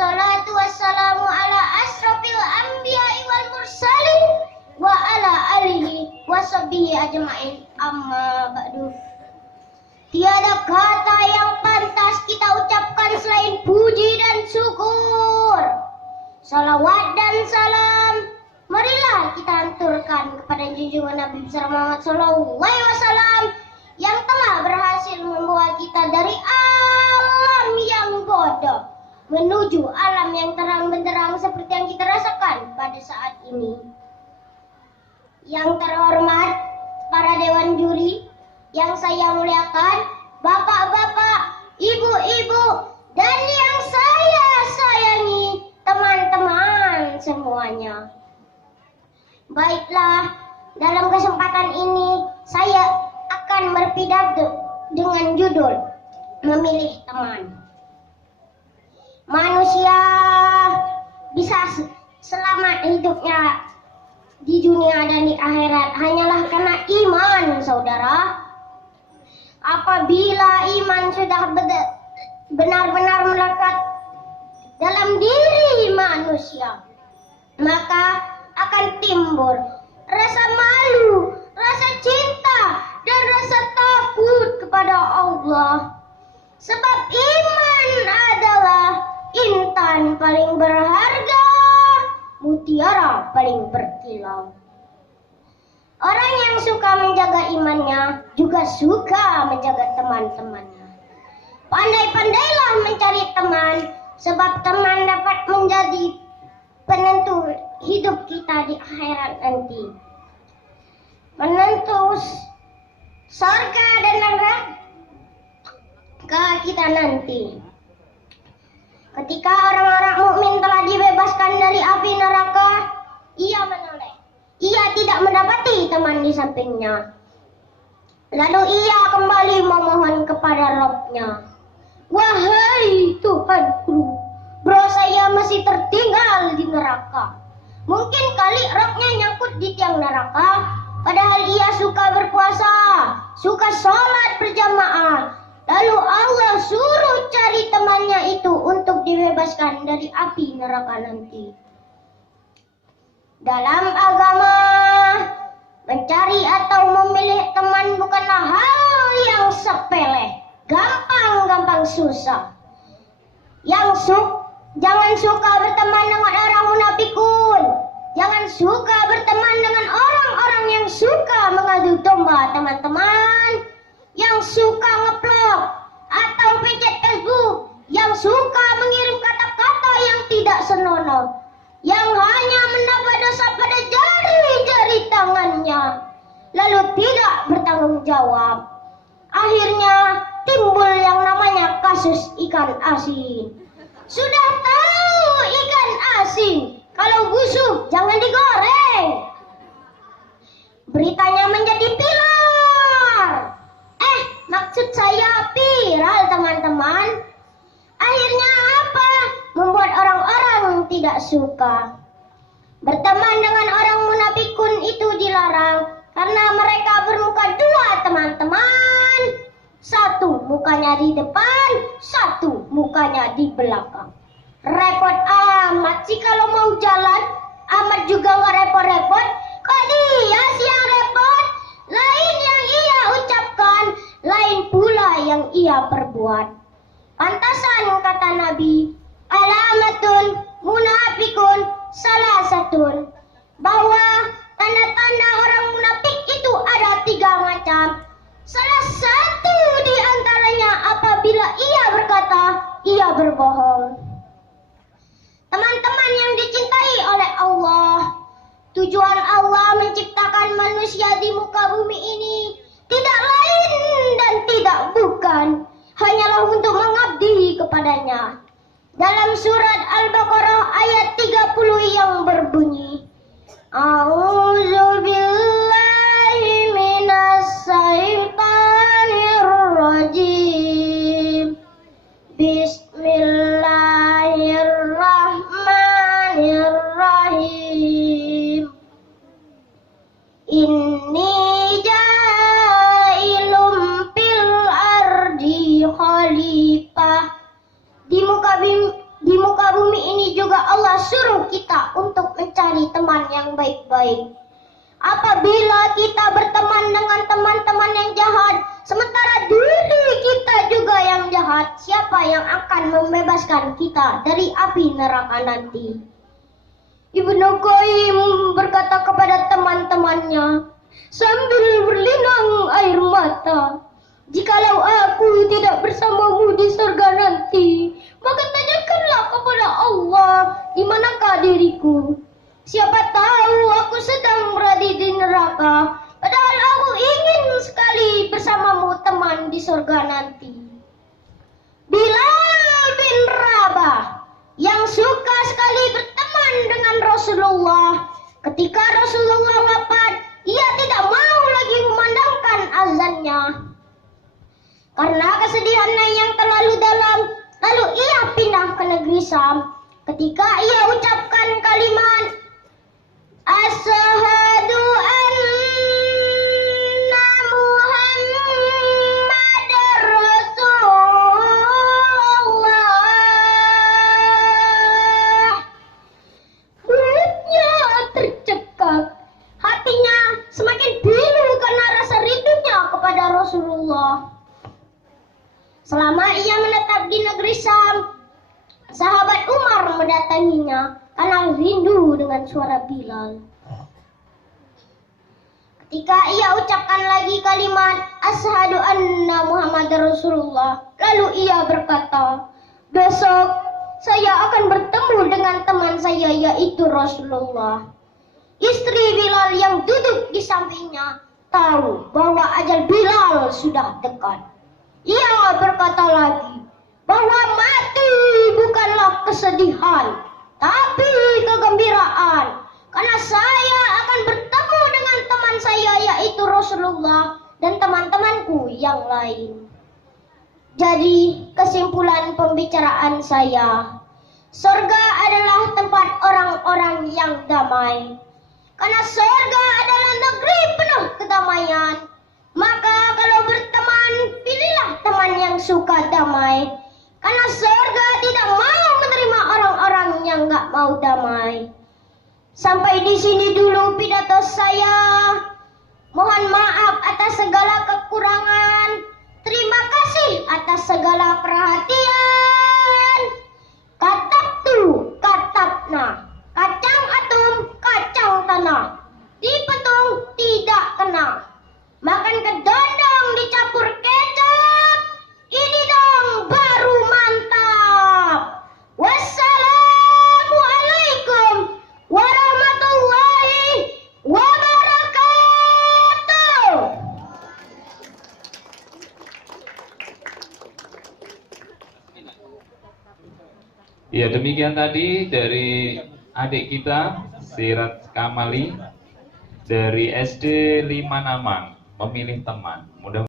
wassalatu wassalamu ala asrofil anbiya'i wal mursalin wa ala alihi washabihi ajma'in, amma ba'du. Tiada kata yang pantas kita ucapkan selain puji dan syukur. Salawat dan salam marilah kita hanturkan kepada junjungan Nabi besar Muhammad sallallahu alaihi wasallam yang telah berhasil membawa kita dari alam yang bodoh menuju alam yang terang benderang seperti yang kita rasakan pada saat ini. Yang terhormat para dewan juri yang saya muliakan, bapak-bapak, ibu-ibu, dan yang saya sayangi, teman-teman semuanya. Baiklah, dalam kesempatan ini saya akan berpidato dengan judul Memilih Teman. Manusia bisa selamat hidupnya di dunia dan di akhirat hanyalah karena iman, saudara. Apabila iman sudah benar-benar melekat dalam diri manusia, maka akan timbul rasa malu, rasa cinta, dan rasa takut kepada Allah. Sebab iman adalah intan paling berharga, mutiara paling berkilau. Orang yang suka menjaga imannya juga suka menjaga teman-temannya. Pandai-pandailah mencari teman, sebab teman dapat menjadi penentu hidup kita di akhirat nanti. Penentu surga dan neraka kita nanti. Ketika orang-orang mukmin telah dibebaskan dari api neraka, ia menoleh. Ia tidak mendapati teman di sampingnya. Lalu ia kembali memohon kepada Rabb-Nya. Wahai Tuhanku, bro saya masih tertinggal di neraka. Mungkin kali Rabb-Nya nyangkut di tiang neraka, padahal ia suka berpuasa, suka sholat berjamaah. Lalu Allah suruh cari temannya itu untuk dibebaskan dari api neraka nanti. Dalam agama, mencari atau memilih teman bukanlah hal yang sepele, gampang-gampang susah. Jangan suka berteman dengan orang munafikun. Jangan suka berteman dengan orang-orang yang suka mengadu domba, teman-teman. Yang suka ngeplok atau pencet Facebook, yang suka mengirim kata-kata yang tidak senonoh, yang hanya menambah dosa pada jari-jari tangannya, lalu tidak bertanggung jawab. Akhirnya timbul yang namanya kasus ikan asin. Sudah tahu ikan asin, kalau busuk jangan digoreng. Beritanya menjadi pilar. Maksud saya viral, teman-teman. Akhirnya apa? Membuat orang-orang tidak suka. Berteman dengan orang munafikun itu dilarang karena mereka bermuka dua, teman-teman. Satu mukanya di depan, satu mukanya di belakang. Repot amat sih kalau mau jalan, amat juga nggak repot-repot. Kok dia sih yang repot? Lain yang ia ucapkan, lain pula yang ia perbuat. Pantasan kata Nabi, alamatun munafikun salasatun, bahwa tanda-tanda orang munafik itu ada 3 macam. Salah satu di antaranya apabila ia berkata, ia berbohong. Teman-teman yang dicintai oleh Allah, tujuan Allah menciptakan manusia di muka bumi ini tidak lain dan tidak bukan, hanyalah untuk mengabdi kepadanya. Dalam surat Al-Baqarah ayat 30 yang berbunyi, A'udzubillahi minasyaitonir rajim. Bismillahirrahmanirrahim. Inni jailum fil ardi khalifah. Di muka bumi baik. Apabila kita berteman dengan teman-teman yang jahat, sementara diri kita juga yang jahat, siapa yang akan membebaskan kita dari api neraka nanti? Ibnu Qayyim berkata kepada teman-temannya sambil berlinang air mata, "Jikalau aku tidak bersamamu di surga nanti, maka tanyakanlah kepada Allah, di manakah diriku? Siapa tahu aku sedang berada di neraka, padahal aku ingin sekali bersamamu teman di surga nanti." Bilal bin Rabah yang suka sekali berteman dengan Rasulullah, ketika Rasulullah wafat, ia tidak mau lagi memandangkan azannya karena kesedihannya yang terlalu dalam. Lalu ia pindah ke negeri Syam. Ketika ia ucapkan kalimat Asyhadu anna Muhammadar Rasulullah, mulutnya tercekak, hatinya semakin pilu karena rasa rindunya kepada Rasulullah. Selama ia menetap di negeri Syam, sahabat Umar mendatanginya karena rindu dengan suara Bilal. Ketika ia ucapkan lagi kalimat Asyhadu anna Muhammadar Rasulullah, lalu ia berkata, "Besok saya akan bertemu dengan teman saya, yaitu Rasulullah." Istri Bilal yang duduk di sampingnya tahu bahwa ajal Bilal sudah dekat. Ia berkata lagi bahwa mati bukanlah kesedihan, tapi kegembiraan, karena saya akan bertemu dengan teman saya, yaitu Rasulullah, dan teman-temanku yang lain. Jadi kesimpulan pembicaraan saya, surga adalah tempat orang-orang yang damai. Karena surga adalah negeri penuh kedamaian, maka kalau berteman, pilihlah teman yang suka damai. Karena surga tidak mau menerima orang-orang yang gak mau damai. Sampai di sini dulu pidato saya. Mohon maaf atas segala kekurangan. Terima kasih atas segala perhatian. Katabtu, katapna. Kacang atum, kacang tanah. Dipetung tidak kena. Makan kedondong dicampur kecap. Ini dong baru mantap. Wassalamualaikum warahmatullahi wabarakatuh. Ya, demikian tadi dari adik kita Sirat Kamali dari SD 5 Naman, memilih teman. Mudah